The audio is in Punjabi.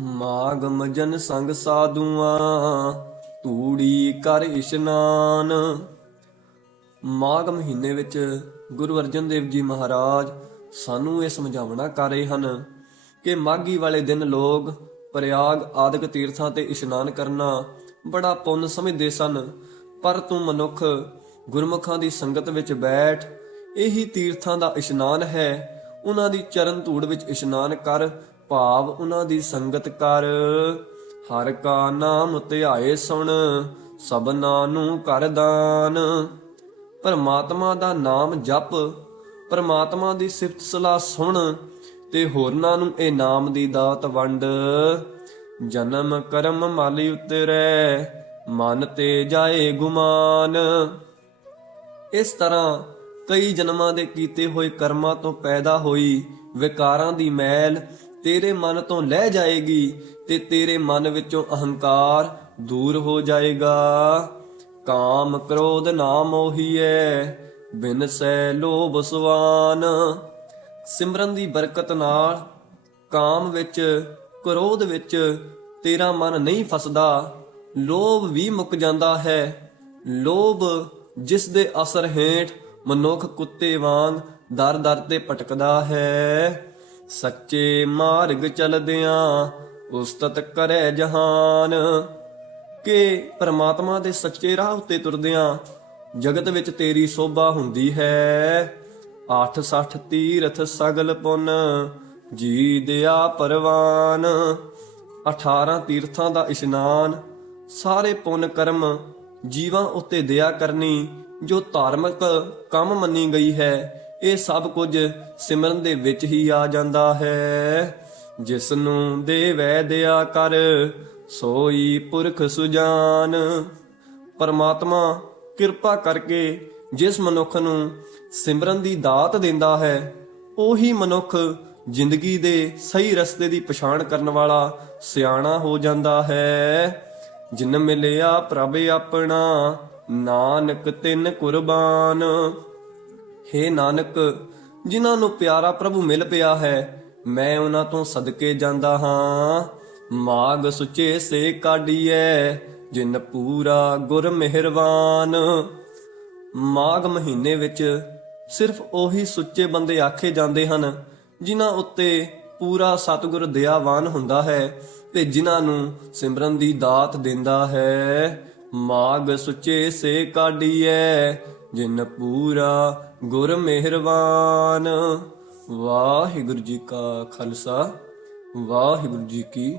ਮਾਗਮ ਜਨ ਸੰਗ ਸਾਧੂਆਂ, ਤੂੜੀ ਕਰ ਇਸ਼ਨਾਨ। ਮਾਘ ਮਹੀਨੇ ਵਿੱਚ ਗੁਰੂ ਅਰਜਨ ਦੇਵ ਜੀ ਮਹਾਰਾਜ ਸਾਨੂੰ ਇਹ ਸਮਝਾਵਣਾ ਕਰ ਰਹੇ ਹਨ ਕਿ ਮਾਘੀ ਵਾਲੇ ਦਿਨ ਲੋਕ ਪ੍ਰਯਾਗ ਆਦਿਕ ਤੀਰਥਾਂ ਤੇ ਇਸ਼ਨਾਨ ਕਰਨਾ ਬੜਾ ਪੁੰਨ ਸਮਝਦੇ ਸਨ। ਪਰ ਤੂੰ ਮਨੁੱਖ ਗੁਰਮੁਖਾਂ ਦੀ ਸੰਗਤ ਵਿੱਚ ਬੈਠ, ਇਹੀ ਤੀਰਥਾਂ ਦਾ ਇਸ਼ਨਾਨ ਹੈ ਉਹਨਾਂ ਦੀ ਚਰਨ ਧੂੜ ਵਿੱਚ ਇਸ਼ਨਾਨ ਕਰ, ਭਾਵ ਉਹਨਾਂ ਦੀ ਸੰਗਤ ਕਰ। ਹਰ ਕਾ ਨਾਮ ਧਿਆਏ ਸੁਣ, ਸਭਨਾ ਨੂੰ ਕਰ ਦਾਨ। ਪਰਮਾਤਮਾ ਦਾ ਨਾਮ ਜਪ, ਪਰਮਾਤਮਾ ਦੀ ਸਿਫਤ ਸਲਾਹ ਸੁਣ, ਤੇ ਹੋਰਨਾਂ ਨੂੰ ਇਹ ਨਾਮ ਦੀ ਦਾਤ ਵੰਡ। ਜਨਮ ਕਰਮ ਮਾਲੀ ਉਤਰੈ, ਮਨ ਤੇ ਜਾਏ ਗੁਮਾਨ। ਇਸ ਤਰ੍ਹਾਂ ਕਈ ਜਨਮਾਂ ਦੇ ਕੀਤੇ ਹੋਏ ਕਰਮਾਂ ਤੋਂ ਪੈਦਾ ਹੋਈ ਵਿਕਾਰਾਂ ਦੀ ਮੈਲ ਤੇਰੇ ਮਨ ਤੋਂ ਲਹਿ ਜਾਏਗੀ ਤੇ ਤੇਰੇ ਮਨ ਵਿੱਚੋਂ ਅਹੰਕਾਰ ਦੂਰ ਹੋ ਜਾਏਗਾ। ਕਾਮ ਕ੍ਰੋਧ ਨਾ ਮੋਹੀਐ ਬਿਨ ਸੈ ਲੋਭ ਸੁਆਨ ਸਿਮਰਨ ਦੀ ਬਰਕਤ ਨਾਲ ਕਾਮ ਵਿੱਚ, ਕ੍ਰੋਧ ਵਿੱਚ ਤੇਰਾ ਮਨ ਨਹੀਂ ਫਸਦਾ। ਲੋਭ ਵੀ ਮੁੱਕ ਜਾਂਦਾ ਹੈ। ਲੋਭ ਜਿਸ ਦੇ ਅਸਰ ਹੇਠ ਮਨੁੱਖ ਕੁੱਤੇ ਵਾਂਗ ਦਰ-ਦਰ ਤੇ ਭਟਕਦਾ ਹੈ। ਸੱਚੇ ਮਾਰਗ ਚਲਦਿਆਂ ਉਸਤਤ ਕਰੇ ਜਹਾਨ। ਕਿ ਪ੍ਰਮਾਤਮਾ ਦੇ ਸੱਚੇ ਰਾਹ ਉੱਤੇ ਤੁਰਦਿਆਂ ਜਗਤ ਵਿੱਚ ਤੇਰੀ ਸੋਭਾ ਹੁੰਦੀ ਹੈ। 860 ਤੀਰਥ ਸਗਲ ਪੁੰਨ ਜੀ ਦਿਆ ਪਰਵਾਨ। 18 ਤੀਰਥਾਂ ਦਾ ਇਸ਼ਨਾਨ, ਸਾਰੇ ਪੁੰਨ ਕਰਮ ਜੀਵਾਂ ਉੱਤੇ ਦਇਆ ਕਰਨੀ ਜੋ ਧਾਰਮਿਕ ਕੰਮ ਮੰਨੀ ਗਈ ਹੈ, ਇਹ ਸਭ ਕੁਝ ਸਿਮਰਨ ਦੇ ਵਿੱਚ ਹੀ ਆ ਜਾਂਦਾ ਹੈ। ਜਿਸ ਨੂੰ ਦੇਵੈ ਦਇਆ ਕਰ, ਸੋਈ ਪੁਰਖ ਸੁਜਾਨ। ਪਰਮਾਤਮਾ ਕਿਰਪਾ ਕਰਕੇ ਜਿਸ ਮਨੁੱਖ ਨੂੰ ਸਿਮਰਨ ਦੀ ਦਾਤ ਦਿੰਦਾ ਹੈ, ਉਹੀ ਮਨੁੱਖ ਜ਼ਿੰਦਗੀ ਦੇ ਸਹੀ ਰਸਤੇ ਦੀ ਪਛਾਣ ਕਰਨ ਵਾਲਾ ਸਿਆਣਾ ਹੋ ਜਾਂਦਾ ਹੈ। ਜਿਨ ਮਿਲਿਆ ਪ੍ਰਭ ਆਪਣਾ ਨਾਨਕ ਤਿੰਨ ਕੁਰਬਾਨ। ਹੇ ਨਾਨਕ, ਜਿਨ੍ਹਾਂ ਨੂੰ ਪਿਆਰਾ ਪ੍ਰਭੂ ਮਿਲ ਪਿਆ ਹੈ, ਮੈਂ ਉਹਨਾਂ ਤੋਂ ਸਦਕੇ ਜਾਂਦਾ ਹਾਂ। ਮਾਗ ਸੁਚੇ ਸੇ ਕਾਢੀਐ, ਜਿਨ ਪੂਰਾ ਗੁਰ ਮਿਹਰਬਾਨ। ਮਾਘ ਮਹੀਨੇ ਵਿੱਚ ਸਿਰਫ ਉਹੀ ਸੁੱਚੇ ਬੰਦੇ ਆਖੇ ਜਾਂਦੇ ਹਨ, ਜਿਨ੍ਹਾਂ ਉੱਤੇ ਪੂਰਾ ਸਤਿਗੁਰ ਦਇਆਵਾਨ ਹੁੰਦਾ ਹੈ ਤੇ ਜਿਨ੍ਹਾਂ ਨੂੰ ਸਿਮਰਨ ਦੀ ਦਾਤ ਦਿੰਦਾ ਹੈ। ਮਾਗ ਸੁੱਚੇ ਸੇ ਕਾਢੀਐ, ਜਿਨ ਪੂਰਾ ਗੁਰ ਮਿਹਰਬਾਨ। ਵਾਹਿਗੁਰੂ ਜੀ ਕਾ ਖਾਲਸਾ, ਵਾਹਿਗੁਰੂ ਜੀ ਕੀ